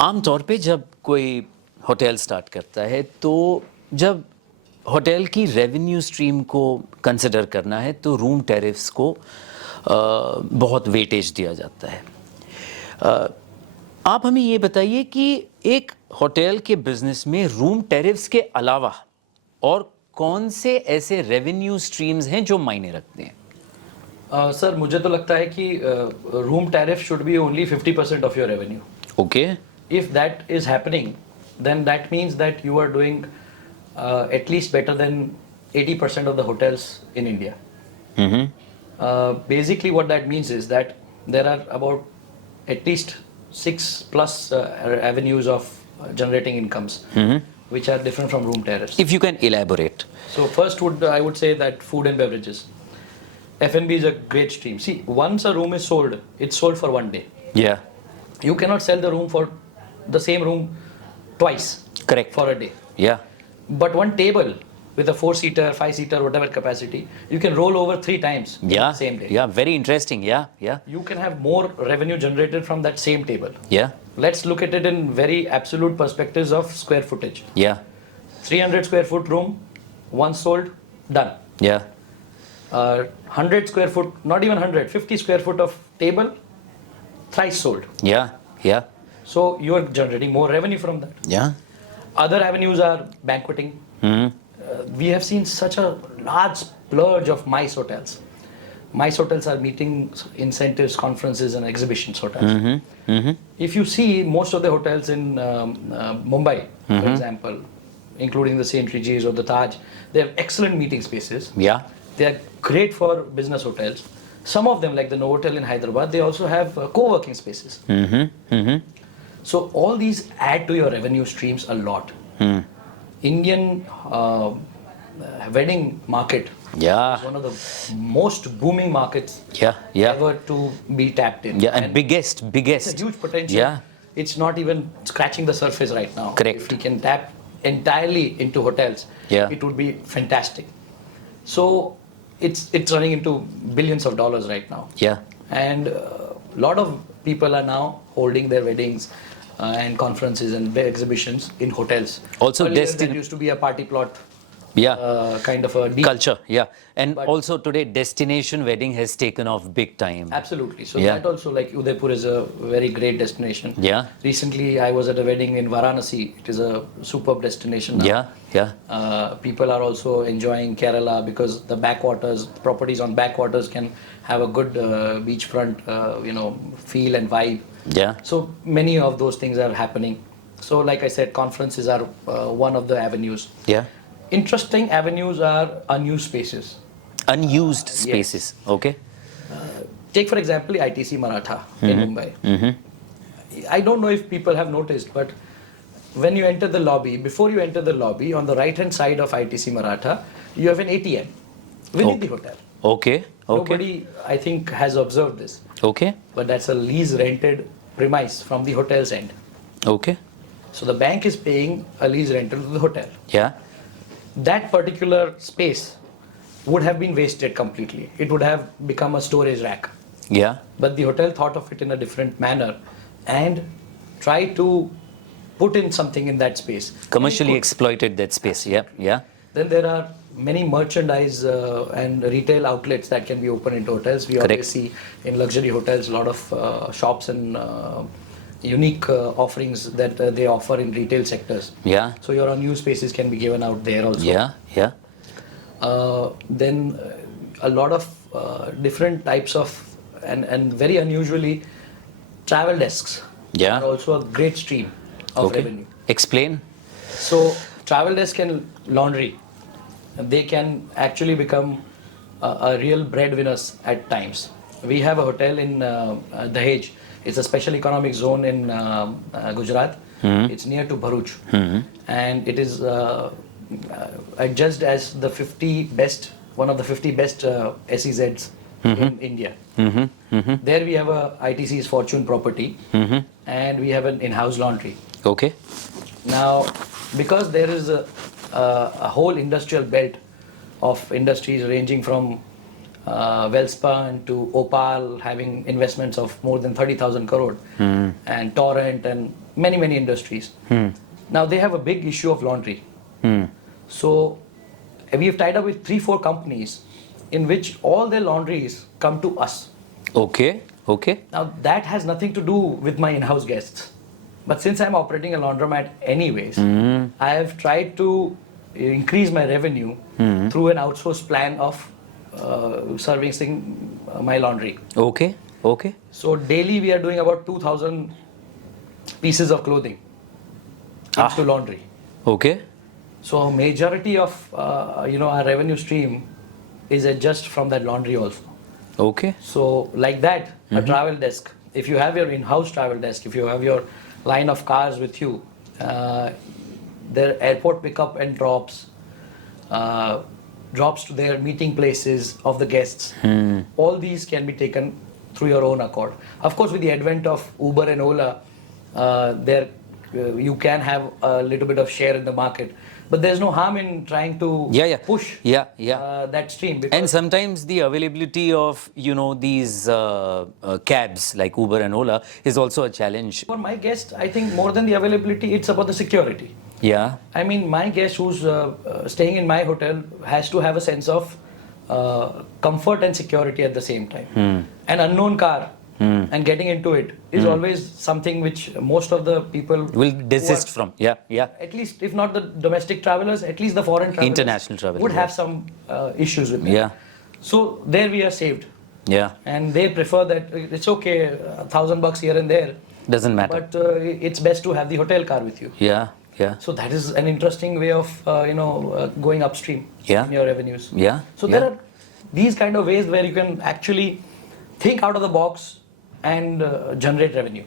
आमतौर पे जब कोई होटल स्टार्ट करता है तो जब होटल की रेवेन्यू स्ट्रीम को कंसिडर करना है तो रूम टैरिफ्स को बहुत वेटेज दिया जाता है। आप हमें ये बताइए कि एक होटल के बिजनेस में रूम टैरिफ्स के अलावा और कौन से ऐसे रेवेन्यू स्ट्रीम्स हैं जो मायने रखते हैं? सर मुझे तो लगता है कि room tariff should be only 50% of your revenue. Okay. If that is happening, then that means that you are doing at least better than 80% of the hotels in India. Basically what that means is that there are about at least 6 plus avenues of generating incomes which are different from room tariffs. If you can elaborate. So first I would say that food and beverages. F&B is a great stream. See, once a room is sold, it's sold for one day. Yeah. You cannot sell the room for the same room twice. Correct. For a day. Yeah. But one table with a 4-seater, 5-seater, whatever capacity, you can roll over 3 times in the same day. Yeah, very interesting. Yeah. You can have more revenue generated from that same table. Yeah. Let's look at it in very absolute perspectives of square footage. Yeah. 300 square foot room, once sold, done. Yeah. 100 square foot, not even 100, 50 square foot of table, thrice sold. Yeah. So you are generating more revenue from that. Yeah. Other avenues are banqueting. We have seen such a large splurge of MICE hotels. MICE hotels are meetings, incentives, conferences and exhibitions hotels. If you see most of the hotels in Mumbai, for example, including the St. Regis or the Taj, they have excellent meeting spaces. Yeah. They are great for business hotels. Some of them, like the Novotel in Hyderabad, they also have co-working spaces. So all these add to your revenue streams a lot. Indian wedding market is one of the most booming markets ever to be tapped in. Yeah, and biggest. It's a huge potential. Yeah. It's not even scratching the surface right now. Correct. If we can tap entirely into hotels, it would be fantastic. So it's running into billions of dollars right now. Yeah. And a lot of people are now holding their weddings and conferences and big exhibitions in hotels. Also, earlier that used to be a party plot. Kind of a deep culture. Yeah. And also today destination wedding has taken off big time. Absolutely. So that also, like Udaipur is a very great destination. Yeah. Recently I was at a wedding in Varanasi. It is a superb destination now. Yeah. People are also enjoying Kerala because the backwaters, properties on backwaters can have a good beachfront, feel and vibe. Yeah. So many of those things are happening. So like I said, conferences are one of the avenues. Yeah. Interesting avenues are unused spaces. Unused spaces. Yes. Okay. Take for example ITC Maratha in Mumbai. I don't know if people have noticed, but when you enter the lobby, before you enter the lobby, on the right hand side of ITC Maratha, you have an ATM within the hotel. Okay. Nobody, I think, has observed this. Okay. But that's a lease rented premise from the hotel's end. Okay. So the bank is paying a lease rental to the hotel. Yeah. That particular space would have been wasted completely. It would have become a storage rack. Yeah. But the hotel thought of it in a different manner and tried to put in something in that space. Commercially exploited that space. Yeah. Then there are many merchandise and retail outlets that can be opened into hotels. We always see in luxury hotels a lot of shops and unique offerings that they offer in retail sectors. Yeah. So your unused spaces can be given out there also. Yeah. Then a lot of different types of and very unusually travel desks are also a great stream of revenue. Explain. So travel desk and laundry, they can actually become a real breadwinners at times. We have a hotel in Dahej. It's a special economic zone in Gujarat. It's near to Bharuch. And it is adjudged as the 50 best, one of the 50 best SEZs in India. There we have a ITC's Fortune property and we have an in-house laundry. Okay. Now, because there is a whole industrial belt of industries ranging from Welspun to Opal having investments of more than 30,000 crore, and Torrent and many industries. Now they have a big issue of laundry. So we have tied up with 3-4 companies in which all their laundries come to us. Okay. Now that has nothing to do with my in-house guests. But since I'm operating a laundromat anyways, I have tried to increase my revenue through an outsourced plan of servicing my laundry. Okay. So daily we are doing about 2,000 pieces of clothing into laundry. Okay. So majority of our revenue stream is just from that laundry also. Okay. So like that, a travel desk. If you have your in-house travel desk, if you have your line of cars with you, their airport pickup and drops to their meeting places of the guests. All these can be taken through your own accord. Of course, with the advent of Uber and Ola, you can have a little bit of share in the market. But there's no harm in trying to push that stream. And sometimes the availability of these cabs like Uber and Ola is also a challenge. For my guest, I think more than the availability, it's about the security. Yeah. I mean, my guest who's staying in my hotel has to have a sense of comfort and security at the same time. An unknown car and getting into it is always something which most of the people will desist from. Yeah. At least, if not the domestic travelers, at least the foreign travelers, international travelers would have some issues with that. Yeah. So there we are saved. Yeah. And they prefer that it's okay, $1,000 here and there. Doesn't matter. But it's best to have the hotel car with you. Yeah. So that is an interesting way of going upstream in your revenues. Yeah. So there are these kind of ways where you can actually think out of the box and generate revenue.